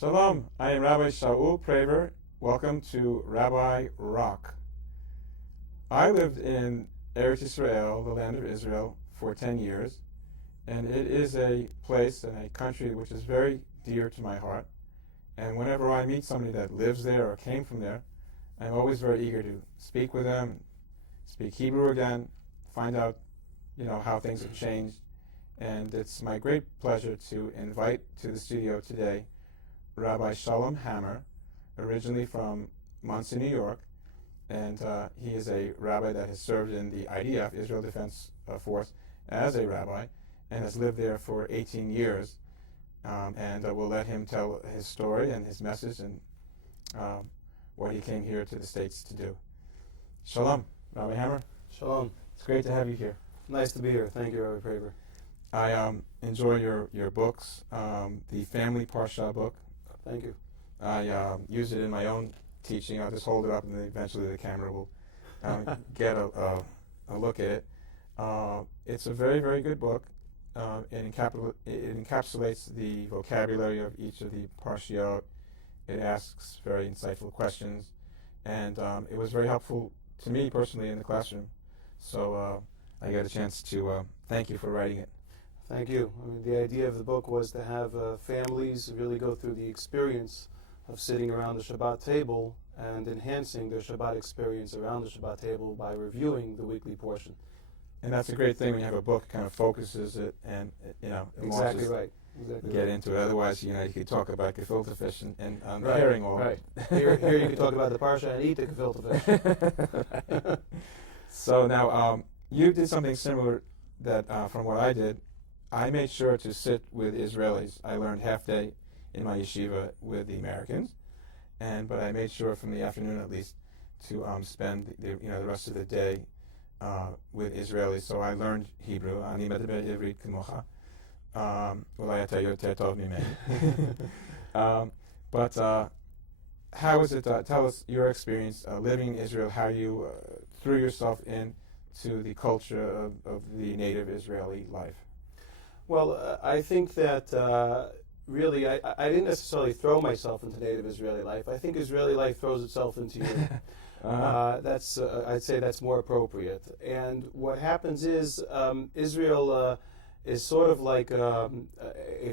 Shalom, I am Rabbi Shaul Praver. Welcome to Rabbi Rock. I lived in Eretz Israel, the land of Israel, for 10 years, and it is a place and a country which is very dear to my heart. And whenever I meet somebody that lives there or came from there, I'm always very eager to speak with them, speak Hebrew again, find out, how things have changed. And it's my great pleasure to invite to the studio today Rabbi Shalom Hammer, originally from Muncie, New York, and he is a rabbi that has served in the IDF, Israel Defense Force, as a rabbi, and has lived there for 18 years. And we'll let him tell his story and his message and what he came here to the States to do. Shalom, Rabbi Hammer. Shalom. It's great to have you here. Nice to be here. Thank you, Rabbi Praver. I enjoy your books, the Family Parsha book. Thank you. I use it in my own teaching. I'll just hold it up, and then eventually the camera will get a look at it. It's a very, very good book. It encapsulates the vocabulary of each of the parshiot. It asks very insightful questions, and it was very helpful to me personally in the classroom. So I got a chance to thank you for writing it. Thank you. The idea of the book was to have families really go through the experience of sitting around the Shabbat table and enhancing their Shabbat experience around the Shabbat table by reviewing the weekly portion. And that's a great thing when you have a book kind of focuses it and it Exactly launches right. Exactly get right. into it. Otherwise, you could talk about gefilte fish and Right, herring all. Right. Here you can talk about the parsha and eat the gefilte fish. So now you did something similar that from what I did. I made sure to sit with Israelis. I learned half day in my yeshiva with the Americans, but I made sure from the afternoon at least to spend the rest of the day with Israelis. So I learned Hebrew. Ani medaber ivrit k'mocha. Ulai ata yoter tov mimeni. But how is it? Tell us your experience living in Israel. How you threw yourself into the culture of the native Israeli life. Well, I think that really I didn't necessarily throw myself into native Israeli life. I think Israeli life throws itself into you. That's I'd say that's more appropriate. And what happens is Israel is sort of like a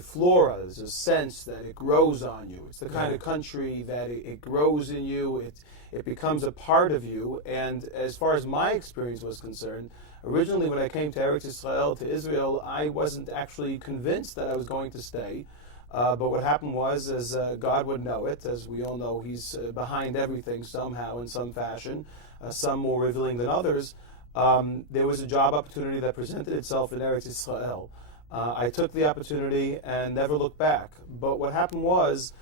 flora. There's a sense that it grows on you. It's the kind of country that it grows in you. It becomes a part of you. And as far as my experience was concerned, originally when I came to Eretz Israel, to Israel, I wasn't actually convinced that I was going to stay. But what happened was, as God would know it, as we all know, He's behind everything somehow in some fashion, some more revealing than others. There was a job opportunity that presented itself in Eretz Israel. I took the opportunity and never looked back. But what happened was,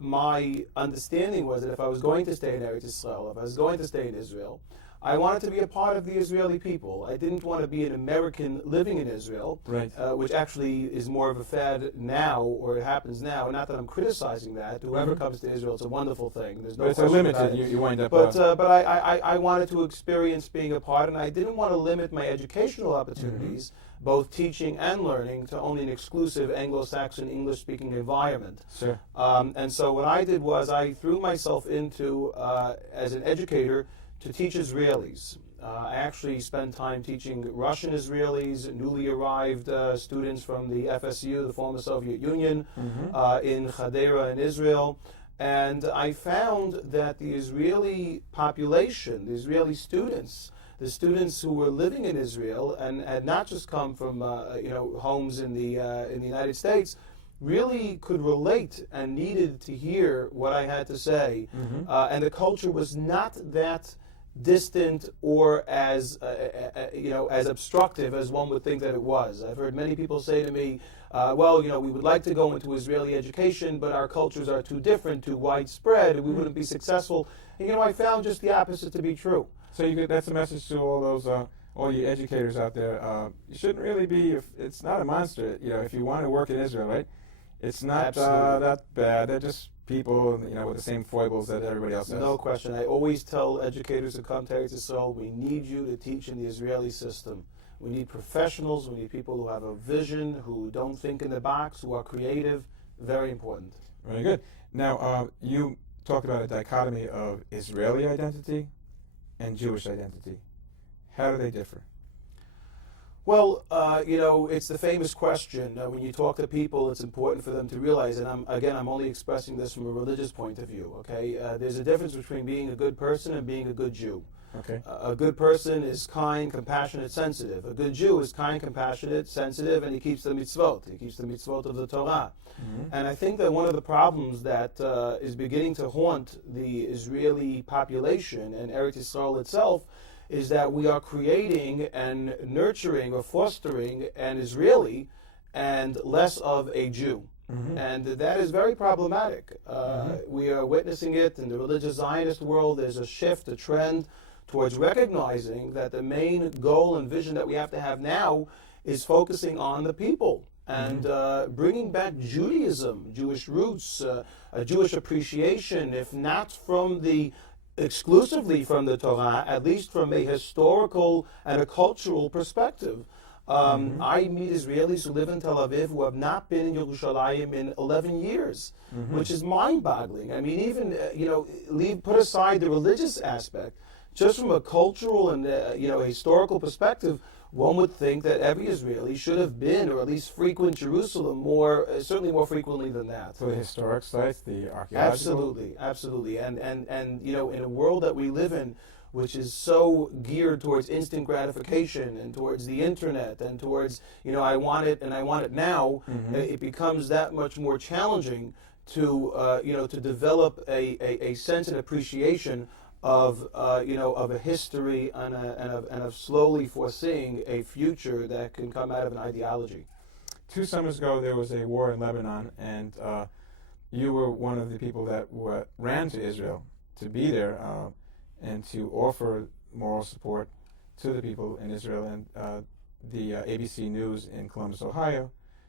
my understanding was that if I was going to stay in Eretz Israel, if I was going to stay in Israel, I wanted to be a part of the Israeli people. I didn't want to be an American living in Israel, Right. Which actually is more of a fad now, or it happens now. Not that I'm criticizing that. Whoever comes to Israel, it's a wonderful thing. There's no But it's a question about limited. it. You wind up. But I wanted to experience being a part, and I didn't want to limit my educational opportunities, both teaching and learning, to only an exclusive Anglo-Saxon English-speaking environment. Sure. And so what I did was I threw myself into, as an educator, to teach Israelis. I actually spent time teaching Russian Israelis, newly arrived students from the FSU, the former Soviet Union, in Hadera in Israel. And I found that the Israeli population, the Israeli students, the students who were living in Israel and had not just come from homes in the United States, really could relate and needed to hear what I had to say. And the culture was not that distant or as as obstructive as one would think that it was. I've heard many people say to me, we would like to go into Israeli education, but our cultures are too different, too widespread, and we wouldn't be successful. And, I found just the opposite to be true. So that's a message to all those, all you educators out there. You shouldn't really be. It's not a monster. If you want to work in Israel, right? It's not that bad. They're just people, with the same foibles that everybody else has. No question. I always tell educators who come to Eretz Yisrael, we need you to teach in the Israeli system. We need professionals. We need people who have a vision, who don't think in the box, who are creative. Very important. Very good. Now, you talked about a dichotomy of Israeli identity and Jewish identity. How do they differ? Well, it's the famous question. When you talk to people, it's important for them to realize, and I'm only expressing this from a religious point of view, okay? There's a difference between being a good person and being a good Jew. Okay. A good person is kind, compassionate, sensitive. A good Jew is kind, compassionate, sensitive, and he keeps the mitzvot. He keeps the mitzvot of the Torah. And I think that one of the problems that is beginning to haunt the Israeli population and Eretz Yisrael itself is that we are creating and nurturing or fostering an Israeli and less of a Jew. And that is very problematic. We are witnessing it in the religious Zionist world. There's a shift, a trend towards recognizing that the main goal and vision that we have to have now is focusing on the people and bringing back Judaism, Jewish roots, a Jewish appreciation, if not exclusively from the Torah, at least from a historical and a cultural perspective. I meet Israelis who live in Tel Aviv who have not been in Yerushalayim in 11 years, which is mind-boggling. I mean, even, put aside the religious aspect, just from a cultural and, historical perspective, one would think that every Israeli should have been, or at least frequent Jerusalem certainly more frequently than that. For the historic sites, the archaeological? Absolutely. And in a world that we live in, which is so geared towards instant gratification and towards the internet and towards, I want it and I want it now, it becomes that much more challenging to develop a sense and appreciation of a history and of slowly foreseeing a future that can come out of an ideology. 2 summers ago, there was a war in Lebanon, and you were one of the people that ran to Israel to be there and to offer moral support to the people in Israel. And the ABC News in Columbus, Ohio,